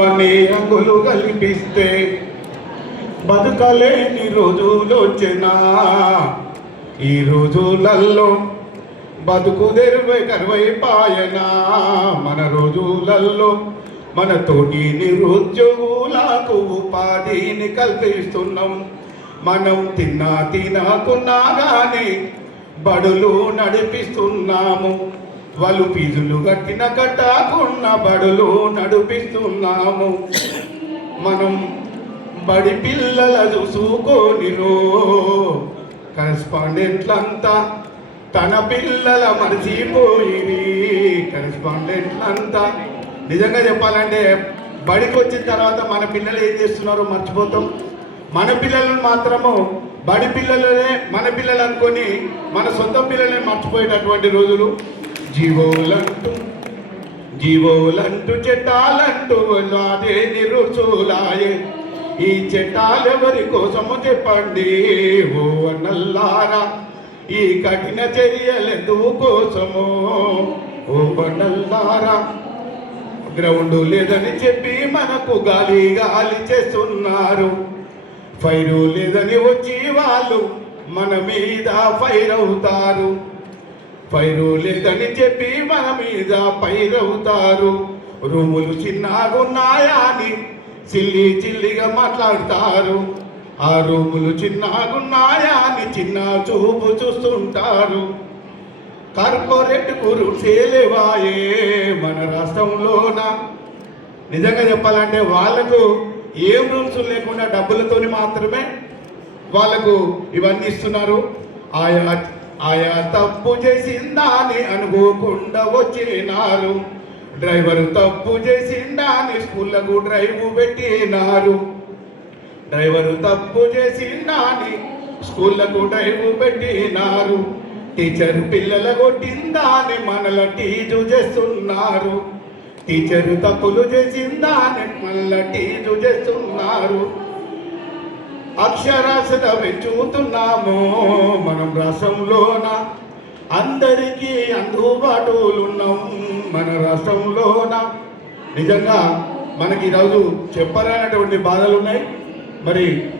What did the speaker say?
అన్ని రంగులు కల్పిస్తే బతుకలేని రోజులు వచ్చినా ఈ రోజులల్లో బతుకు తెరువై పాయనా? మన రోజులల్లో మన తోటి నిరుద్యోగులకు ఉపాధిని కల్పిస్తున్నాం. మనం తిన్నా తినకున్నా కానీ బడులు నడిపిస్తున్నాము. వాళ్ళు ఫీజులు కట్టిన కట్టాకున్న బడులు నడిపిస్తున్నాము. మనం బడి పిల్లల చూసుకోనిరో. కరెస్పాండెంట్లంతా తన పిల్లల మర్చిపోయి కరెస్పాండెంట్లంతా నిజంగా చెప్పాలంటే బడికి వచ్చిన తర్వాత మన పిల్లలు ఏం చేస్తున్నారో మర్చిపోతాం. మన పిల్లలను మాత్రము బడి పిల్లలనే మన పిల్లలు అనుకొని మన సొంత పిల్లల్ని మర్చిపోయేటటువంటి రోజులు. జీవోలంటూ జీవోలంటూ చట్టాలంటూ నాదే నిరుచులాయే ఈ చట్టాలు ఎవరి కోసము చెప్పండి ఓ అన్నల్లారా ఈ కఠిన చర్యలెందు కోసము ఓ అన్నల్లారా గ్రౌండ్ లేదని చెప్పి మనకు గాలి గాలి చేస్తున్నారు. ఫైరు లేదని వచ్చి వాళ్ళు మన మీద ఫైర్ అవుతారు. పైరు లేదని చెప్పి మన మీద పైరవుతారు. అవుతారు రూములు చిన్నగున్నాయా అని చిల్లి చిల్లిగా మాట్లాడతారు. ఆ రూములు చిన్నగున్నాయా అని చిన్న చూపు చూస్తుంటారు. కార్పొరేట్ గురు సేలేవాయే మన రాష్ట్రంలోన. నిజంగా చెప్పాలంటే వాళ్ళకు ఏం రూల్స్ లేకుండా డబ్బులతోని మాత్రమే వాళ్ళకు ఇవన్నీ ఇస్తున్నారు. ఆయా ఆయా తప్పు చేసిందాని అనుకోకుండా వచ్చినారు డ్రైవర్ తప్పు చేసిందాని స్కూళ్ళకు డ్రైవ్ పెట్టినారు డ్రైవర్ తప్పు చేసిందాని స్కూళ్ళకు డ్రైవ్ పెట్టినారు టీచర్ పిల్లల కొట్టిందాని మనల టీజు చేస్తున్నారు. టీచర్ తప్పులు చేసిందాని మనల టీజు చేస్తున్నారు. అక్షరాస్యత పెంచుతున్నాము మనం రాష్ట్రంలోన. అందరికీ అందుబాటులున్నాం మన రసంలోన నిజంగా మనకి ఈరోజు చెప్పరానటువంటి బాధలు ఉన్నాయి మరి